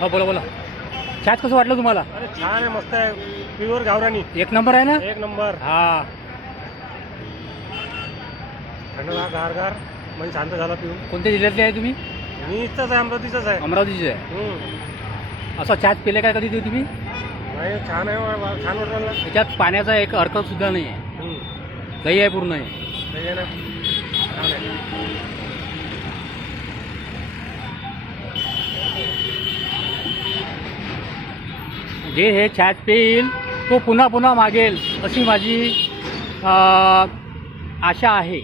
हो बोला बोला. चहाच कसं वाटलं तुम्हाला? अरे छान आहे, मस्त आहे, प्युअर गावरानी, एक नंबर आहे ना? एक नंबर. हा थंडगार गारगार, मन शांत झाला पिऊन. कोणत्या जिल्ह्यातले आहे तुम्ही? मी इथंच आहे, अमरावतीचाच आहे. अमरावतीचे आहे. असं चहाच पिले काय कधी तुम्ही? नाही, छान आहे, छान वाटलं मला. त्याच्यात पाण्याचा एक अर्क सुद्धा नाही आहे, दही आहे पूर्ण आहे. सही आहे ना, छान आहे. जे हे चहाच पिईल तो पुन्हा पुन्हा मागेल अशी माझी आशा आहे.